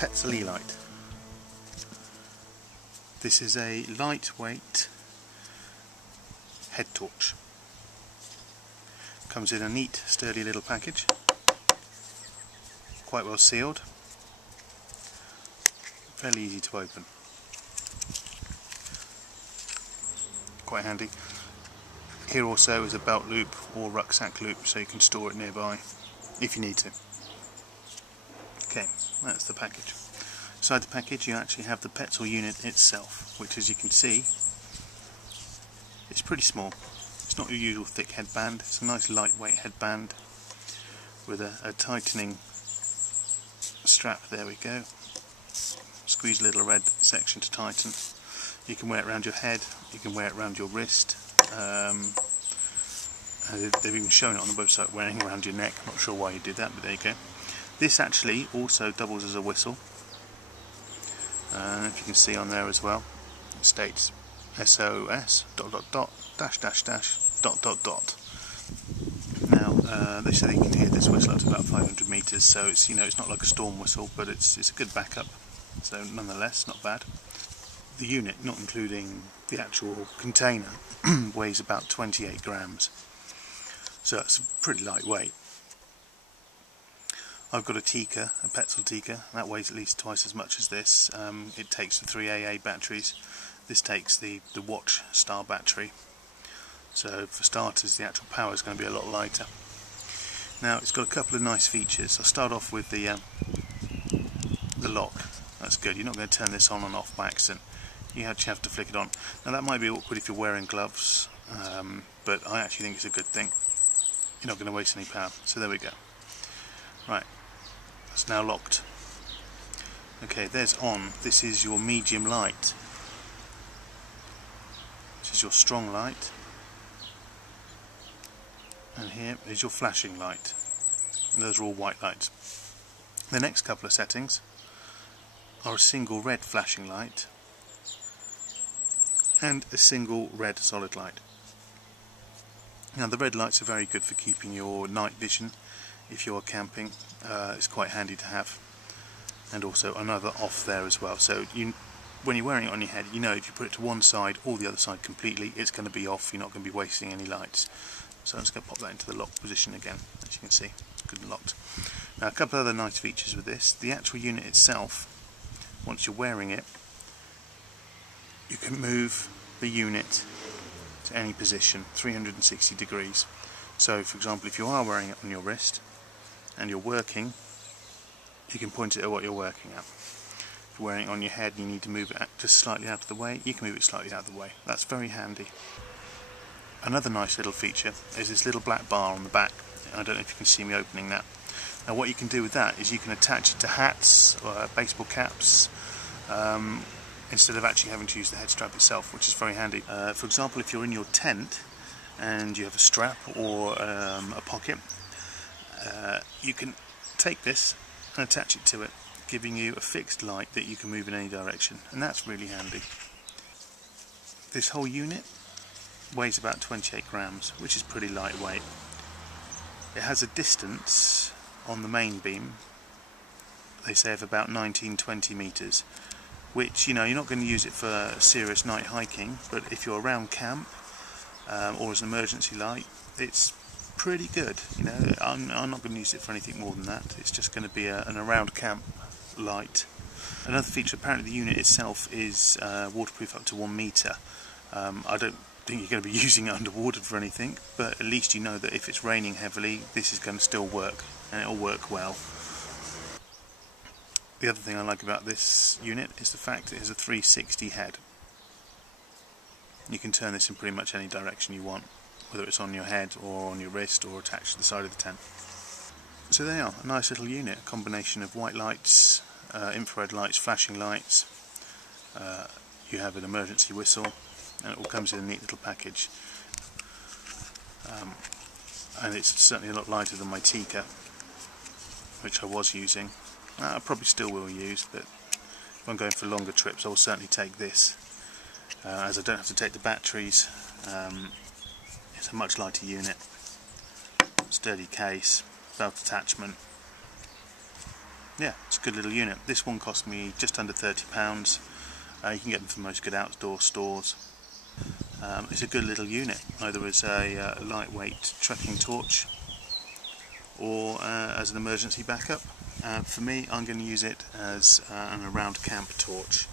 Petzl e+lite. This is a lightweight head torch. Comes in a neat, sturdy little package, quite well sealed, fairly easy to open. Quite handy. Here also is a belt loop or rucksack loop, so you can store it nearby if you need to. Okay, that's the package. Inside the package you actually have the Petzl unit itself, which, as you can see, is pretty small. It's not your usual thick headband, it's a nice lightweight headband with a tightening strap. There we go. Squeeze a little red section to tighten. You can wear it around your head, you can wear it around your wrist. They've even shown it on the website, wearing around your neck. Not sure why you did that, but there you go. This actually also doubles as a whistle. If you can see on there as well, it states SOS ... Now they say they can hear this whistle up to about 500 meters, so it's it's not like a storm whistle, but it's a good backup. So nonetheless, not bad. The unit, not including the actual container, weighs about 28 grams, so it's pretty lightweight. I've got a Tikka, a Petzl Tikka, that weighs at least twice as much as this. It takes the 3 AA batteries. This takes the watch star battery. So for starters, the actual power is going to be a lot lighter. Now it's got a couple of nice features. I'll start off with the lock. That's good. You're not going to turn this on and off by accident. You actually have to flick it on. Now that might be awkward if you're wearing gloves, but I actually think it's a good thing. You're not going to waste any power. So there we go. Right. It's now locked. Okay, there's on. This is your medium light. This is your strong light. And here is your flashing light. And those are all white lights. The next couple of settings are a single red flashing light and a single red solid light. Now the red lights are very good for keeping your night vision. If you're camping, it's quite handy to have, and also another off there as well. So when you're wearing it on your head, you know if you put it to one side or the other side completely, it's going to be off. You're not going to be wasting any lights. So I'm just going to pop that into the lock position again. As you can see, it's good and locked. Now a couple of other nice features with this. The actual unit itself, once you're wearing it, you can move the unit to any position, 360 degrees. So for example, if you are wearing it on your wrist and you're working, you can point it at what you're working at. If you're wearing it on your head and you need to move it just slightly out of the way, you can move it slightly out of the way. That's very handy. Another nice little feature is this little black bar on the back. I don't know if you can see me opening that. Now what you can do with that is you can attach it to hats or baseball caps, instead of actually having to use the head strap itself, which is very handy. For example, if you're in your tent and you have a strap or a pocket, you can take this and attach it to it, giving you a fixed light that you can move in any direction, and that's really handy. This whole unit weighs about 28 grams, which is pretty lightweight. It has a distance on the main beam, they say, of about 19-20 meters, which, you're not going to use it for serious night hiking, but if you're around camp or as an emergency light, it's pretty good. I'm not going to use it for anything more than that. It's just going to be an around camp light. Another feature, apparently the unit itself is waterproof up to 1 meter. I don't think you're going to be using it underwater for anything, but at least you know that if it's raining heavily, this is going to still work, and it'll work well. The other thing I like about this unit is the fact it has a 360 head. You can turn this in pretty much any direction you want, whether it's on your head or on your wrist or attached to the side of the tent. So there you are, a nice little unit, a combination of white lights, infrared lights, flashing lights. You have an emergency whistle, and it all comes in a neat little package. And it's certainly a lot lighter than my Tikka, which I was using. I probably still will use, but if I'm going for longer trips I will certainly take this, as I don't have to take the batteries. It's a much lighter unit, sturdy case, belt attachment, yeah, it's a good little unit. This one cost me just under £30. You can get them from most good outdoor stores. It's a good little unit, either as a lightweight trekking torch or as an emergency backup. For me, I'm going to use it as an around camp torch.